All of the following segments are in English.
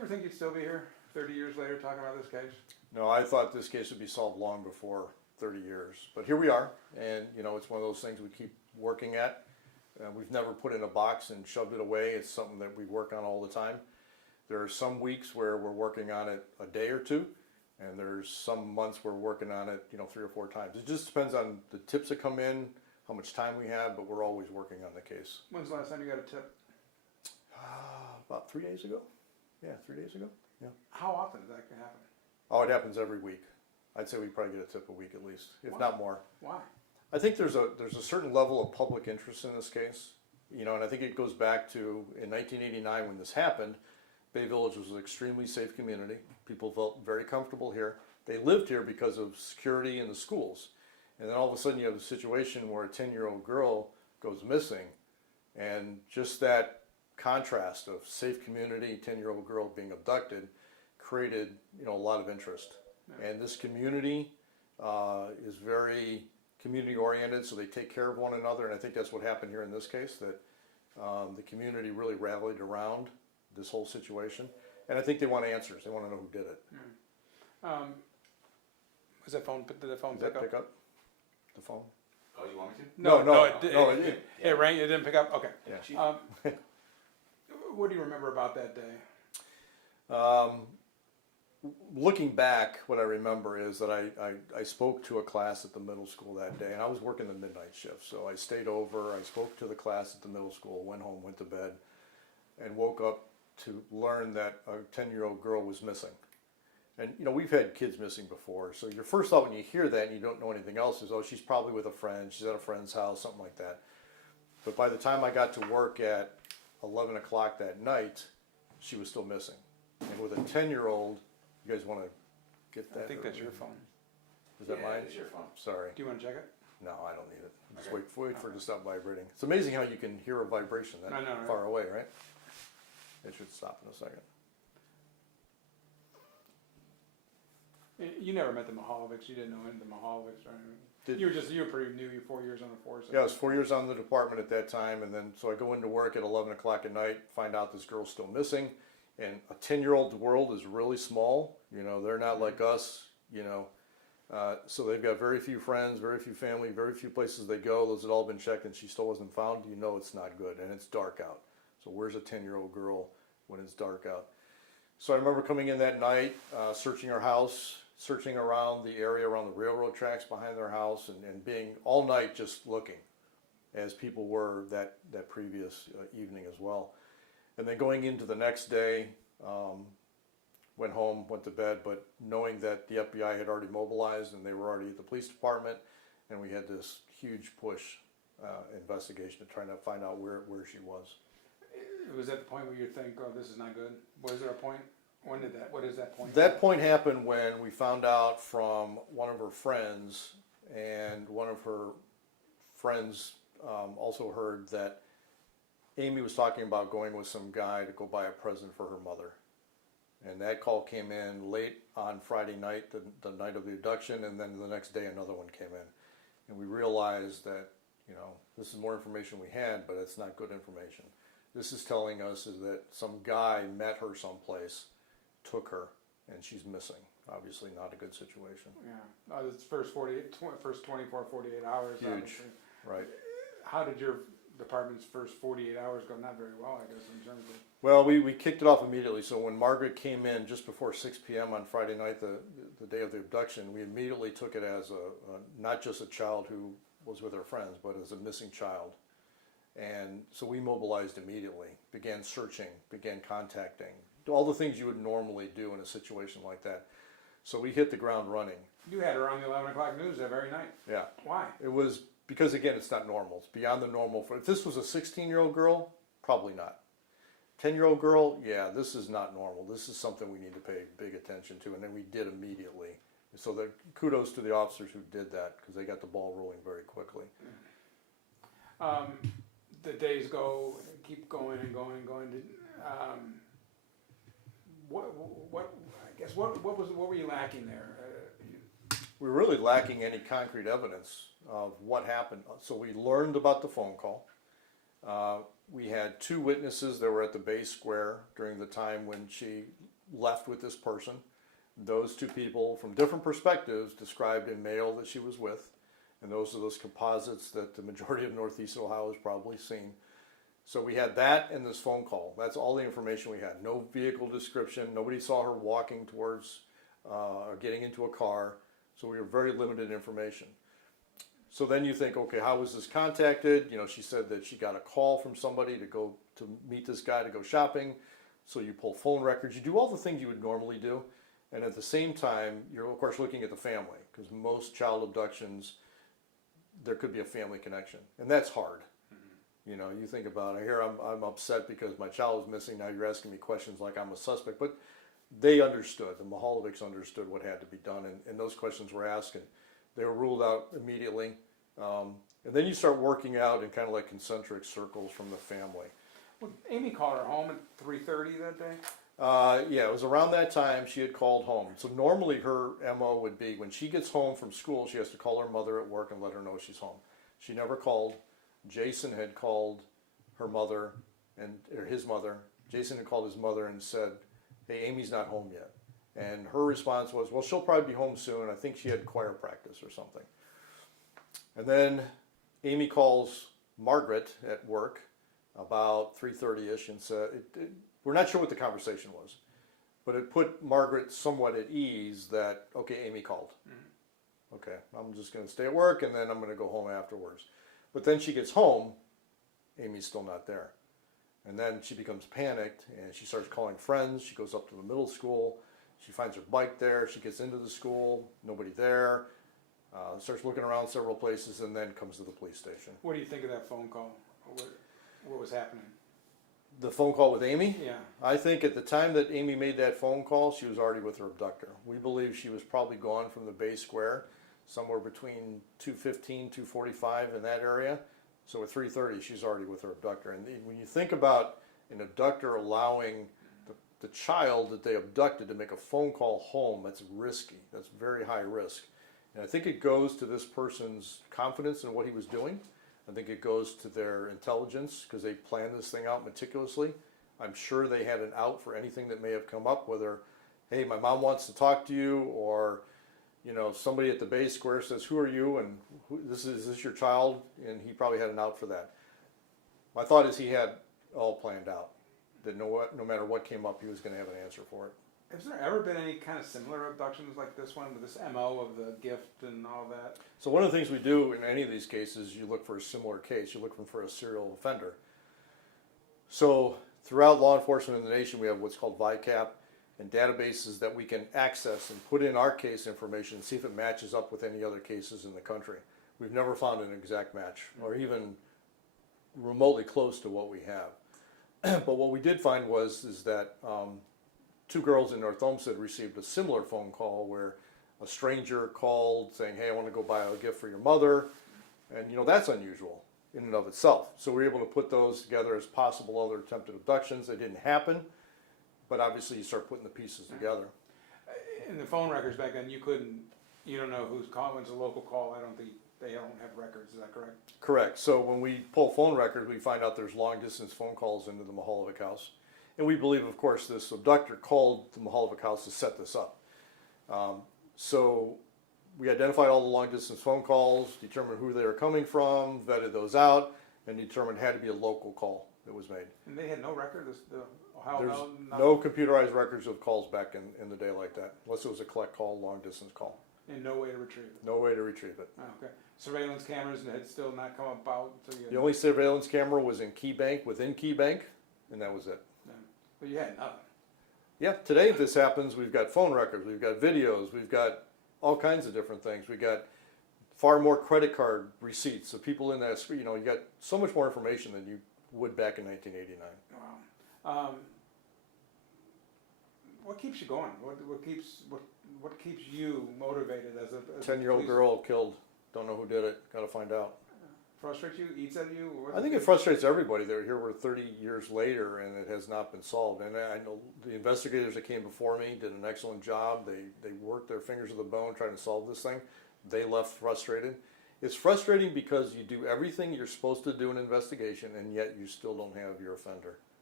ever think you'd still be here 30 years later talking about this case? No, I thought this case would be solved long before 30 years. But here we are, and it's one of those things we keep working at. We've never put it in a box and shoved it away. It's something that we work on all the time. There are some weeks where we're working on it a day or two, and there's some months we're working on it 3 or 4 times. It just depends on the tips that come in, how much time we have, but we're always working on the case. When's the last time you got a tip? About 3 days ago. Yeah, 3 days ago. Yeah. How often does that happen? Oh, it happens every week. I'd say we probably get a tip a week at least, if not more. Why? I think there's a certain level of public interest in this case, and I think it goes back to in 1989 when this happened. Bay Village was an extremely safe community. People felt very comfortable here. They lived here because of security in the schools, and then all of a sudden you have a situation where a 10-year-old girl goes missing, and just that contrast of safe community, 10-year-old girl being abducted, created a lot of interest. Yeah. And this community is very community oriented, so they take care of one another, and I think that's what happened here in this case, that the community really rallied around this whole situation, and I think they want answers. They want to know who did it. Was that phone? Did the phone pick up? The phone? Oh, you want me to? No. It rang. It didn't pick up. Okay. Yeah. What do you remember about that day? Looking back, what I remember is that I spoke to a class at the middle school that day, and I was working the midnight shift, so I stayed over. I spoke to the class at the middle school, went home, went to bed, and woke up to learn that a 10-year-old girl was missing. And we've had kids missing before, so your first thought when you hear that and you don't know anything else is, oh, she's probably with a friend, she's at a friend's house, something like that. But by the time I got to work at 11 o'clock that night, she was still missing. And with a 10-year-old, you guys want to get that? I think that's your phone. Is that mine? It's your phone. Sorry. Do you want to check it? No, I don't need it. Just Okay. wait for it to stop vibrating. It's amazing how you can hear a vibration that far away, right? It should stop in a second. You never met the Mihaljevics. You didn't know any of the Mihaljevics, right? You were pretty new. You're 4 years on the force. Yeah, I was 4 years on the department at that time, and then so I go into work at 11 o'clock at night, find out this girl's still missing, and a 10-year-old world is really small. They're not like us. So they've got very few friends, very few family, very few places they go. Those had all been checked, and she still wasn't found. It's not good, and it's dark out. So where's a 10-year-old girl when it's dark out? So I remember coming in that night, searching our house, searching around the area around the railroad tracks behind their house, and being all night just looking, as people were that previous evening as well. And then going into the next day, went home, went to bed, but knowing that the FBI had already mobilized and they were already at the police department, and we had this huge push investigation to try to find out where she was. It was at the point where you think, oh, this is not good? Was there a point? What is that point? That point happened when we found out from one of her friends, and one of her friends also heard that Amy was talking about going with some guy to go buy a present for her mother. And that call came in late on Friday night, the night of the abduction, and then the next day another one came in. And we realized that, this is more information we had, but it's not good information. This is telling us is that some guy met her someplace, took her, and she's missing. Obviously not a good situation. Yeah. It's first 24, 48 hours. Huge, obviously. Right. How did your department's first 48 hours go? Not very well, I guess, in terms of... Well, we kicked it off immediately. So when Margaret came in just before 6 p.m. on Friday night, the day of the abduction, we immediately took it as not just a child who was with her friends, but as a missing child. And so we mobilized immediately, began searching, began contacting, all the things you would normally do in a situation like that. So we hit the ground running. You had her on the 11 o'clock news that very night. Yeah. Why? It was because, again, it's not normal. It's beyond the normal. If this was a 16-year-old girl, probably not. 10-year-old girl, yeah, this is not normal. This is something we need to pay big attention to, and then we did immediately. So kudos to the officers who did that, because they got the ball rolling very quickly. The days keep going and going and going. What were you lacking there? We were really lacking any concrete evidence of what happened. So we learned about the phone call. We had 2 witnesses that were at the Bay Square during the time when she left with this person. Those two people, from different perspectives, described a male that she was with. And those are those composites that the majority of Northeast Ohio has probably seen. So we had that and this phone call. That's all the information we had. No vehicle description. Nobody saw her walking towards or getting into a car. So we were very limited information. So then you think, okay, how was this contacted? You know, she said that she got a call from somebody to go to meet this guy to go shopping. So you pull phone records. You do all the things you would normally do. And at the same time, you're of course looking at the family, because most child abductions, there could be a family connection. And that's hard. You know, you think about it. Here I'm upset because my child is missing. Now you're asking me questions like I'm a suspect. But they understood. The Mihaljevics understood what had to be done. And those questions were asked. And they were ruled out immediately. And then you start working out in kind of like concentric circles from the family. Well, Amy called her home at 3:30 that day? Yeah, it was around that time she had called home. So normally her MO would be when she gets home from school, she has to call her mother at work and let her know she's home. She never called. Jason had called her mother or his mother. Jason had called his mother and said, hey, Amy's not home yet. And her response was, well, she'll probably be home soon. I think she had choir practice or something. And then Amy calls Margaret at work about 3:30ish and said, we're not sure what the conversation was, but it put Margaret somewhat at ease that, okay, Amy called. Mm-hmm. Okay, I'm just going to stay at work and then I'm going to go home afterwards. But then she gets home, Amy's still not there. And then she becomes panicked and she starts calling friends. She goes up to the middle school. She finds her bike there. She gets into the school, nobody there. Starts looking around several places and then comes to the police station. What do you think of that phone call? What was happening? The phone call with Amy? Yeah. I think at the time that Amy made that phone call, she was already with her abductor. We believe she was probably gone from the Bay Square somewhere between 2:15, 2:45 in that area. So at 3:30, she's already with her abductor. And when you think about an abductor allowing the child that they abducted to make a phone call home, that's risky. That's very high risk. And I think it goes to this person's confidence in what he was doing. I think it goes to their intelligence because they planned this thing out meticulously. I'm sure they had an out for anything that may have come up, whether, hey, my mom wants to talk to you, or, you know, somebody at the Bay Square says, who are you, and is this your child? And he probably had an out for that. My thought is he had all planned out, that no matter what came up, he was going to have an answer for it. Has there ever been any kind of similar abductions like this one, with this MO of the gift and all that? So one of the things we do in any of these cases, you look for a similar case. You're looking for a serial offender. So throughout law enforcement in the nation, we have what's called VICAP and databases that we can access and put in our case information and see if it matches up with any other cases in the country. We've never found an exact match or even remotely close to what we have. But what we did find is that two girls in North Olmsted received a similar phone call where a stranger called saying, hey, I want to go buy a gift for your mother. And, you know, that's unusual in and of itself. So we were able to put those together as possible other attempted abductions. They didn't happen, but obviously you start putting the pieces together. In the phone records back then, you don't know who's calling. When it's a local call, I don't think they don't have records. Is that correct? Correct. So when we pull phone records, we find out there's long distance phone calls into the Mihaljevic house. And we believe, of course, this abductor called the Mihaljevic house to set this up. So we identified all the long-distance phone calls, determined who they were coming from, vetted those out, and determined it had to be a local call that was made. And they had no record? The Ohio There's no computerized records of calls back in the day like that, unless it was a collect call, long-distance call. And no way to retrieve it? No way to retrieve it. Oh, okay. Surveillance cameras had still not come about? The only surveillance camera was in Key Bank, within Key Bank, and that was it. But you had nothing. Yeah, today if this happens, we've got phone records, we've got videos, we've got all kinds of different things. We've got far more credit card receipts of people in that, you know, you got so much more information than you would back in 1989. Wow. What keeps you going? What keeps you motivated as a 10-year-old girl killed, don't know who did it, got to find out. Frustrates you? Eats at you? I think it frustrates everybody. They're here, we're 30 years later, and it has not been solved. And I know the investigators that came before me did an excellent job. They worked their fingers to the bone trying to solve this thing. They left frustrated. It's frustrating because you do everything you're supposed to do in an investigation, and yet you still don't have your offender.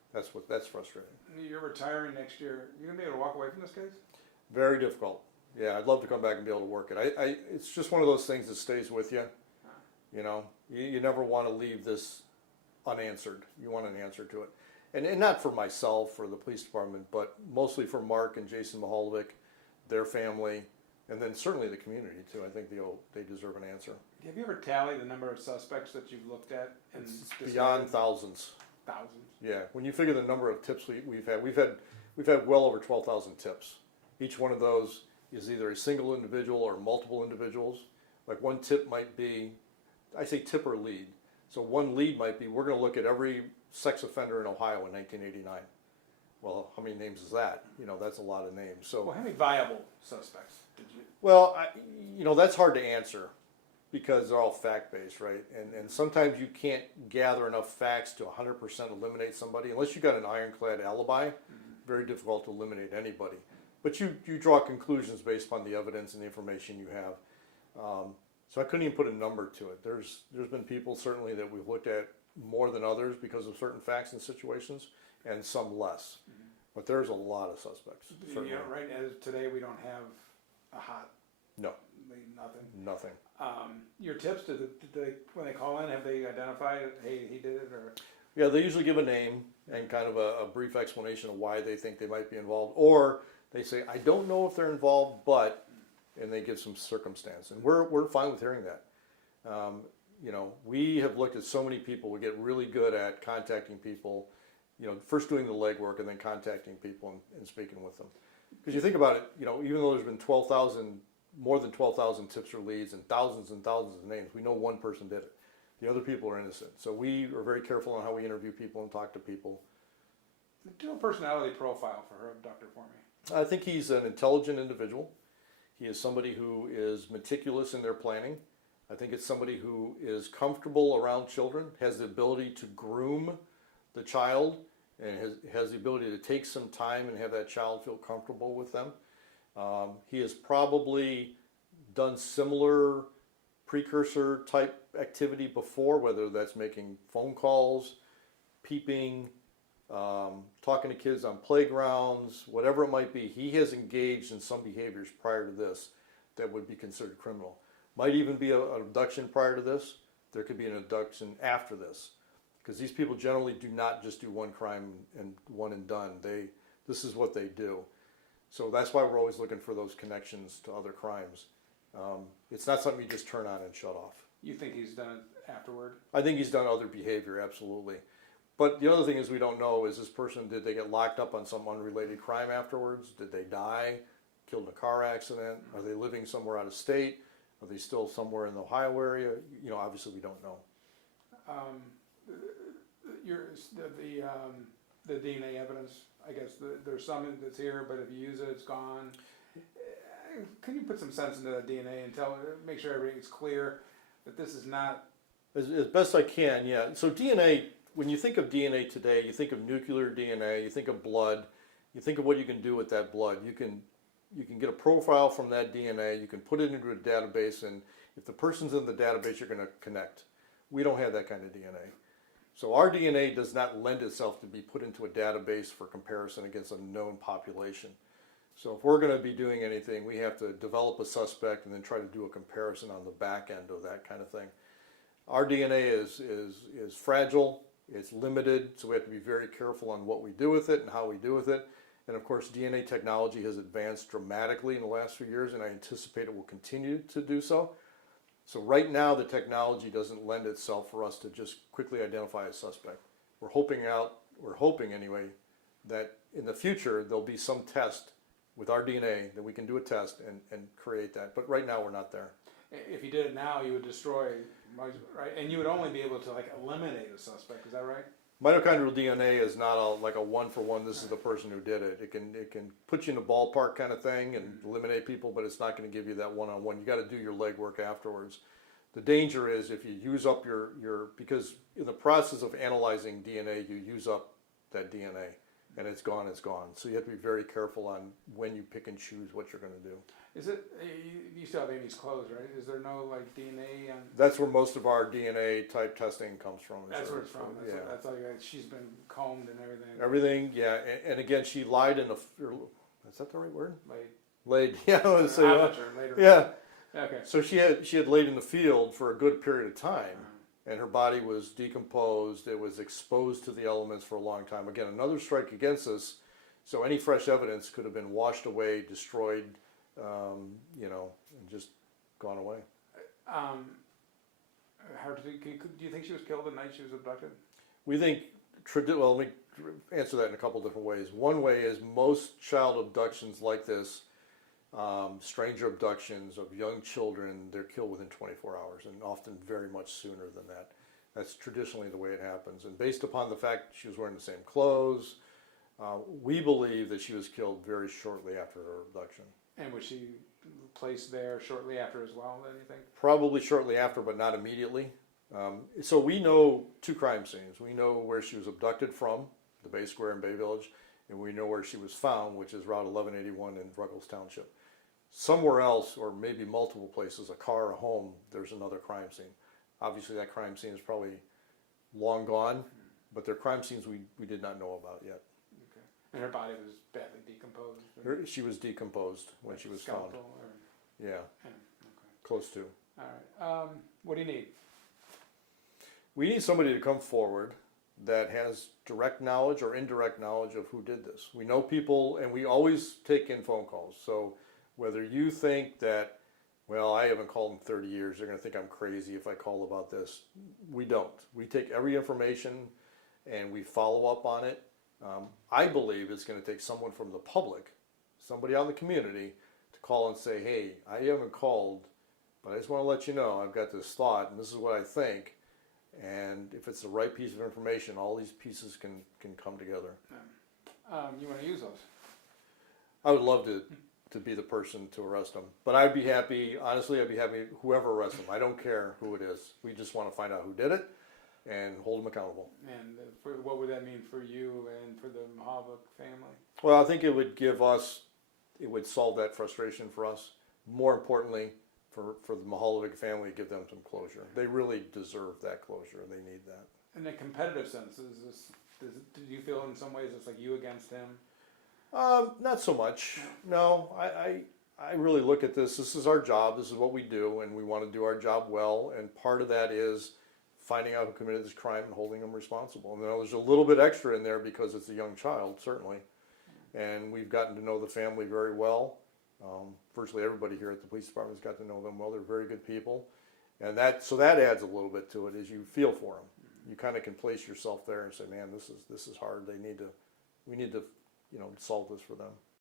That's frustrating. You're retiring next year. You gonna be able to walk away from this case? Very difficult. Yeah, I'd love to come back and be able to work it. It's just one of those things that stays with you. You know, you never want to leave this unanswered. You want an answer to it. And not for myself or the police department, but mostly for Mark and Jason Mihaljevic, their family, and then certainly the community too. I think they deserve an answer. Have you ever tallied the number of suspects that you've looked at? And It's beyond thousands. Thousands. Yeah, when you figure the number of tips we've had well over 12,000 tips. Each one of those is either a single individual or multiple individuals. Like one tip might be, I say tip or lead. So one lead might be, we're going to look at every sex offender in Ohio in 1989. Well, how many names is that? You know, that's a lot of names. So, well, how many viable suspects did you? well, you know, that's hard to answer because they're all fact-based, right? And sometimes you can't gather enough facts to 100% eliminate somebody. Unless you've got an ironclad alibi, very difficult to eliminate anybody. But you draw conclusions based upon the evidence and the information you have. So I couldn't even put a number to it. There's been people certainly that we've looked at more than others because of certain facts and situations, and some less. But there's a lot of suspects. You know, right as today, we don't have a hot No, lead, nothing. nothing. Your tips, did they, when they call in, have they identified, hey, he did it, or? Yeah, they usually give a name and kind of a brief explanation of why they think they might be involved, or they say, I don't know if they're involved, but, and they give some circumstance, and we're fine with hearing that. You know, we have looked at so many people. We get really good at contacting people. You know, first doing the legwork and then contacting people and speaking with them. Because you think about it, you know, even though there's been more than 12,000 tips or leads and thousands of names, we know one person did it. The other people are innocent. So we are very careful on how we interview people and talk to people. Do a personality profile for her abductor for me. I think he's an intelligent individual. He is somebody who is meticulous in their planning. I think it's somebody who is comfortable around children, has the ability to groom the child, and has the ability to take some time and have that child feel comfortable with them. He has probably done similar precursor type activity before, whether that's making phone calls, peeping, talking to kids on playgrounds, whatever it might be. He has engaged in some behaviors prior to this that would be considered criminal. Might even be an abduction prior to this. There could be an abduction after this. Because these people generally do not just do one crime and one and done. This is what they do. So that's why we're always looking for those connections to other crimes. It's not something you just turn on and shut off. You think he's done it afterward? I think he's done other behavior, absolutely. But the other thing is we don't know, is this person, did they get locked up on some unrelated crime afterwards? Did they die, killed in a car accident? Are they living somewhere out of state? Are they still somewhere in the Ohio area? You know, obviously we don't know. The DNA evidence, I guess there's some that's here, but if you use it, it's gone. Can you put some sense into the DNA and make sure everything's clear that this is not? As best I can, yeah. So DNA, when you think of DNA today, you think of nuclear DNA, you think of blood, you think of what you can do with that blood. You can get a profile from that DNA, you can put it into a database, and if the person's in the database, you're going to connect. We don't have that kind of DNA. So our DNA does not lend itself to be put into a database for comparison against a known population. So if we're going to be doing anything, we have to develop a suspect and then try to do a comparison on the back end of that kind of thing. Our DNA is fragile, it's limited, so we have to be very careful on what we do with it and how we do with it. And of course, DNA technology has advanced dramatically in the last few years, and I anticipate it will continue to do so. So right now, the technology doesn't lend itself for us to just quickly identify a suspect. We're hoping anyway, that in the future, there'll be some test with our DNA that we can do a test and create that. But right now, we're not there. If you did it now, you would destroy, right? And you would only be able to eliminate a suspect. Is that right? Mitochondrial DNA is not like a one-for-one, this is the person who did it. It can put you in a ballpark kind of thing and eliminate people, but it's not going to give you that one-on-one. You got to do your legwork afterwards. The danger is if you use up your because in the process of analyzing DNA, you use up that DNA. and it's gone, it's gone. So you have to be very careful on when you pick and choose what you're going to do. Is it, you still have Amy's clothes, right? Is there no like DNA on? That's where most of our DNA type testing comes from. That's where it's from. That's, Yeah. that's like she's been combed and everything. Everything, yeah. And again, she lied in the, is that the right word? Like Laid, yeah. I would say, later. yeah. Okay. So she had laid in the field for a good period of time, and her body was decomposed. It was exposed to the elements for a long time. Again, another strike against us. So any fresh evidence could have been washed away, destroyed, and just gone away. How do you think she was killed the night she was abducted? We think, well, let me answer that in a couple different ways. One way is most child abductions like this, stranger abductions of young children, they're killed within 24 hours, and often very much sooner than that. That's traditionally the way it happens. And based upon the fact she was wearing the same clothes, we believe that she was killed very shortly after her abduction. And was she placed there shortly after as well, then you think? Probably shortly after, but not immediately. So we know two crime scenes. We know where she was abducted from, the Bay Square in Bay Village, and we know where she was found, which is Route 1181 in Ruggles Township. Somewhere else, or maybe multiple places, a car, a home, there's another crime scene. Obviously that crime scene is probably long gone, but they're crime scenes we did not know about yet. Okay. And her body was badly decomposed? She was decomposed when she was found. Or, yeah, okay. close to. All right. What do you need? We need somebody to come forward that has direct knowledge or indirect knowledge of who did this. We know people, and we always take in phone calls. So whether you think that, well, I haven't called in 30 years, they're going to think I'm crazy if I call about this. We don't. We take every information and we follow up on it. I believe it's going to take someone from the public, somebody out in the community, to call and say, hey, I haven't called, but I just want to let you know I've got this thought and this is what I think. And if it's the right piece of information, all these pieces can come together. You want to use those? I would love to be the person to arrest them. But I'd be happy, honestly, I'd be happy whoever arrests them. I don't care who it is. We just want to find out who did it and hold them accountable. And what would that mean for you and for the Mihaljevic family? Well, I think it would it would solve that frustration for us. More importantly, for the Mihaljevic family, give them some closure. They really deserve that closure, and they need that. In a competitive sense, do you feel in some ways it's like you against him? Not so much. No, I really look at this. This is our job. This is what we do, and we want to do our job well. And part of that is finding out who committed this crime and holding them responsible. And there's a little bit extra in there because it's a young child, certainly. And we've gotten to know the family very well. Virtually everybody here at the police department has got to know them well. They're very good people, and that adds a little bit to it. Is you feel for them. You kind of can place yourself there and say, "Man, this is hard. We need to, solve this for them."